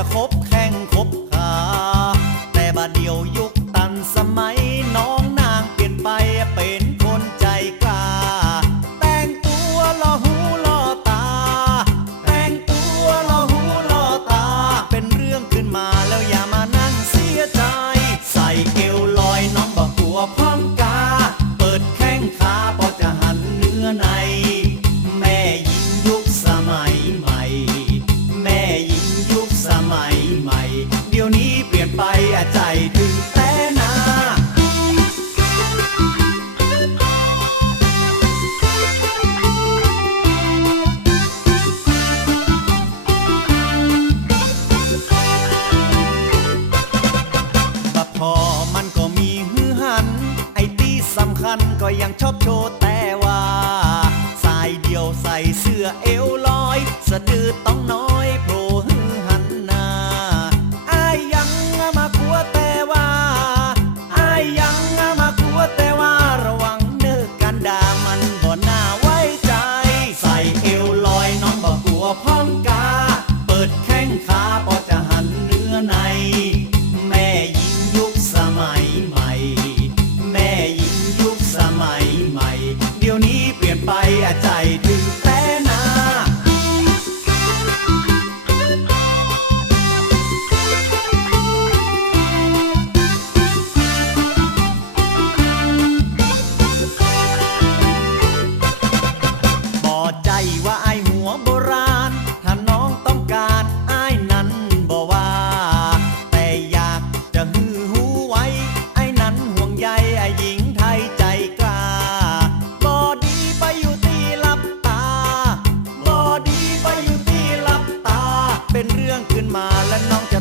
จะคบ ใหม่ใหม่ เดี๋ยวนี้เปลี่ยนไปใจถึงแต่นาแต่พอมันก็มีหื้อหัน ไอ้ที่สำคัญก็ยังชอบโชว์แต่ว่า สายเดียวใส่เสื้อเอวลอย สะดือต้อง เป็นเรื่องขึ้นมาและน้องจะ